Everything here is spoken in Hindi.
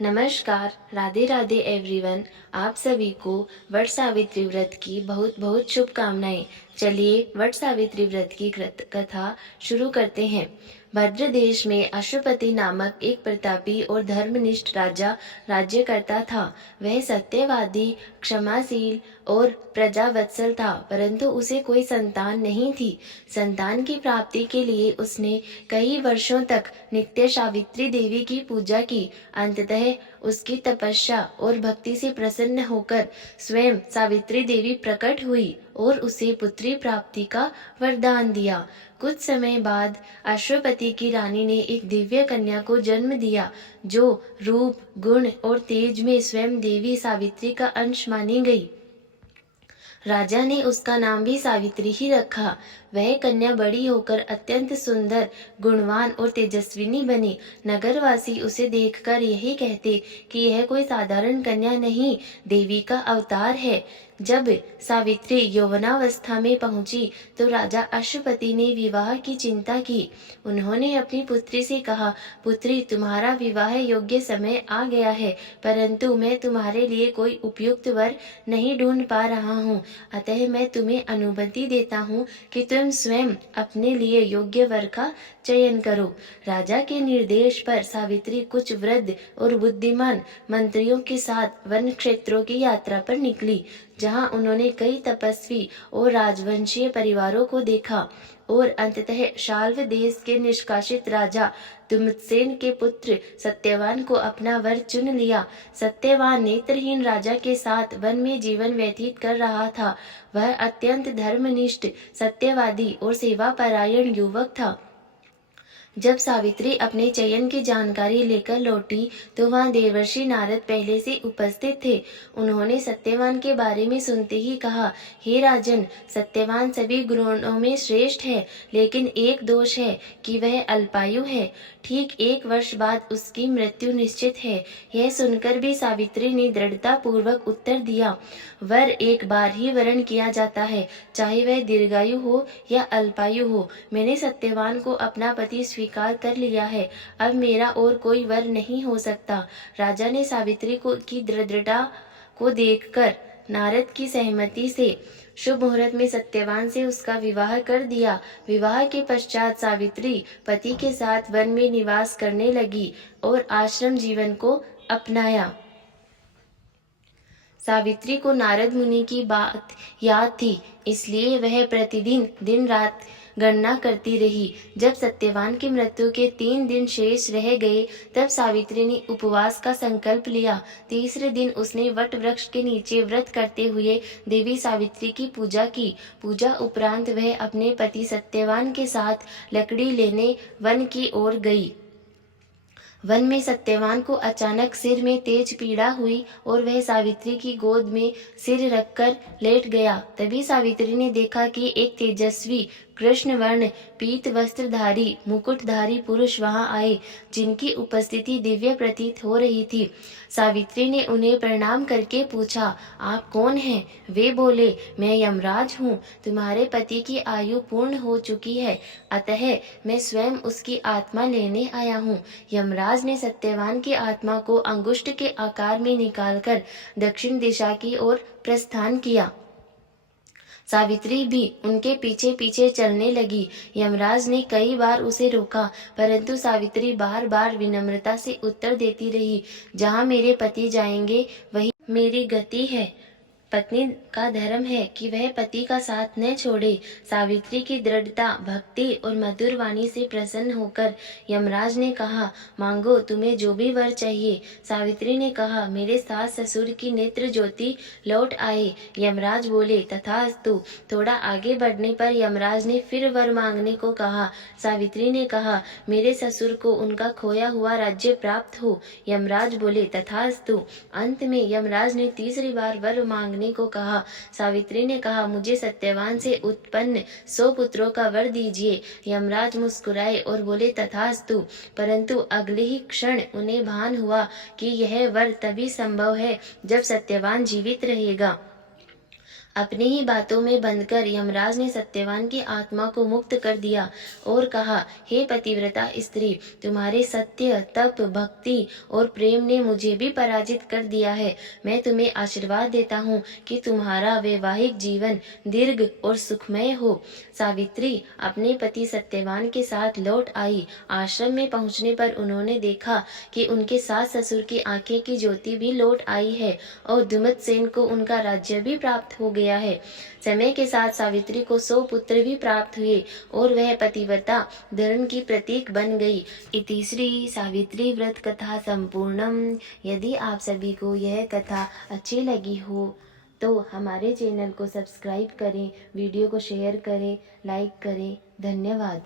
नमस्कार, राधे राधे एवरीवन। आप सभी को वट सावित्री व्रत की बहुत बहुत शुभकामनाएं। चलिए वट सावित्री व्रत की कथा शुरू करते हैं। भद्र देश में अश्वपति नामक एक प्रतापी और धर्मनिष्ठ राजा राज्य करता था। वह सत्यवादी, क्षमाशील और प्रजावत्सल था, परंतु उसे कोई संतान नहीं थी। संतान की प्राप्ति के लिए उसने कई वर्षों तक नित्य सावित्री देवी की पूजा की। अंततः उसकी तपस्या और भक्ति से प्रसन्न होकर स्वयं सावित्री देवी प्रकट हुई और उसे पुत्री प्राप्ति का वरदान दिया। कुछ समय बाद अश्वपति की रानी ने एक दिव्य कन्या को जन्म दिया, जो रूप, गुण और तेज में स्वयं देवी सावित्री का अंश मानी गई। राजा ने उसका नाम भी सावित्री ही रखा। वह कन्या बड़ी होकर अत्यंत सुंदर, गुणवान और तेजस्विनी बनी। नगरवासी उसे देखकर यही कहते कि यह कोई साधारण कन्या नहीं, देवी का अवतार है। जब सावित्री यौवनावस्था में पहुंची तो राजा अश्वपति ने विवाह की चिंता की। उन्होंने अपनी पुत्री से कहा, पुत्री, तुम्हारा विवाह योग्य समय आ गया है, परंतु मैं तुम्हारे लिए कोई उपयुक्त वर नहीं ढूंढ पा रहा हूँ। अतः मैं तुम्हें अनुमति देता हूँ कि तुम स्वयं अपने लिए योग्य वर का चयन करो। राजा के निर्देश पर सावित्री कुछ वृद्ध और बुद्धिमान मंत्रियों के साथ वन क्षेत्रों की यात्रा पर निकली, जहाँ उन्होंने कई तपस्वी और राजवंशीय परिवारों को देखा और अंततः शाल्व देश के निष्कासित राजा दुम्मत्सेन के पुत्र सत्यवान को अपना वर चुन लिया। सत्यवान नेत्रहीन राजा के साथ वन में जीवन व्यतीत कर रहा था। वह अत्यंत धर्मनिष्ठ, सत्यवादी और सेवापरायण युवक था। जब सावित्री अपने चयन की जानकारी लेकर लौटी तो वहां देवर्षि नारद पहले से उपस्थित थे। उन्होंने सत्यवान के बारे में सुनते ही कहा, हे राजन, सत्यवान सभी गुणों में श्रेष्ठ है, लेकिन एक दोष है कि वह अल्पायु है। ठीक 1 वर्ष बाद उसकी मृत्यु निश्चित है। यह सुनकर भी सावित्री ने दृढ़ता पूर्वक उत्तर दिया, वर एक बार ही वरण किया जाता है, चाहे वह दीर्घायु हो या अल्पायु हो। मैंने सत्यवान को अपना पति स्वीकार कर लिया है। अब मेरा और कोई वर नहीं हो सकता। राजा ने सावित्री को की दृढ़ता को देखकर नारद की सहमति से शुभ मुहूर्त में सत्यवान से उसका विवाह कर दिया। विवाह के पश्चात सावित्री पति के साथ वन में निवास करने लगी और आश्रम जीवन को अपनाया। सावित्री को नारद मुनि की बात याद थी, इसलिए वह प्रतिदिन दिन रात गणना करती रही। जब सत्यवान की मृत्यु के 3 दिन शेष रह गए, तब सावित्री ने उपवास का संकल्प लिया। तीसरे दिन उसने वट वृक्ष के नीचे व्रत करते हुए देवी सावित्री की पूजा की। पूजा उपरांत वह अपने पति सत्यवान के साथ लकड़ी लेने वन की ओर गई। वन में सत्यवान को अचानक सिर में तेज पीड़ा हुई और वह सावित्री की गोद में सिर रखकर लेट गया। तभी सावित्री ने देखा कि एक तेजस्वी कृष्ण वर्ण पीत वस्त्रधारी मुकुटधारी पुरुष वहां आए, जिनकी उपस्थिति दिव्य प्रतीत हो रही थी। सावित्री ने उन्हें प्रणाम करके पूछा, आप कौन हैं? वे बोले, मैं यमराज हूँ। तुम्हारे पति की आयु पूर्ण हो चुकी है, अतः मैं स्वयं उसकी आत्मा लेने आया हूँ। यमराज ने सत्यवान की आत्मा को अंगुष्ठ के आकार में निकालकर दक्षिण दिशा की ओर प्रस्थान किया। सावित्री भी उनके पीछे पीछे चलने लगी। यमराज ने कई बार उसे रोका, परंतु सावित्री बार बार विनम्रता से उत्तर देती रही, जहाँ मेरे पति जाएंगे वही मेरी गति है। पत्नी का धर्म है कि वह पति का साथ न छोड़े। सावित्री की दृढ़ता, भक्ति और मधुर वाणी से प्रसन्न होकर यमराज ने कहा, मांगो, तुम्हें जो भी वर चाहिए। सावित्री ने कहा, मेरे सास ससुर की नेत्र ज्योति लौट आए। यमराज बोले, तथास्तु। थोड़ा आगे बढ़ने पर यमराज ने फिर वर मांगने को कहा। सावित्री ने कहा, मेरे ससुर को उनका खोया हुआ राज्य प्राप्त हो। यमराज बोले, तथास्तु। अंत में यमराज ने तीसरी बार वर मांगने को कहा। सावित्री ने कहा, मुझे सत्यवान से उत्पन्न 100 पुत्रों का वर दीजिए। यमराज मुस्कुराए और बोले, तथास्तु। परंतु अगले ही क्षण उन्हें भान हुआ कि यह वर तभी संभव है जब सत्यवान जीवित रहेगा। अपनी ही बातों में बंधकर यमराज ने सत्यवान की आत्मा को मुक्त कर दिया और कहा, हे पतिव्रता स्त्री, तुम्हारे सत्य, तप, भक्ति और प्रेम ने मुझे भी पराजित कर दिया है। मैं तुम्हें आशीर्वाद देता हूँ कि तुम्हारा वैवाहिक जीवन दीर्घ और सुखमय हो। सावित्री अपने पति सत्यवान के साथ लौट आई। आश्रम में पहुंचने पर उन्होंने देखा कि उनके सास ससुर की आंखें की ज्योति भी लौट आई है और दुमतसेन को उनका राज्य भी प्राप्त हो गया है। समय के साथ सावित्री को 100 पुत्र भी प्राप्त हुए और वह पतिव्रता धर्म की प्रतीक बन गई। इति श्री सावित्री व्रत कथा संपूर्णम। यदि आप सभी को यह कथा अच्छी लगी हो तो हमारे चैनल को सब्सक्राइब करें, वीडियो को शेयर करें, लाइक करें। धन्यवाद।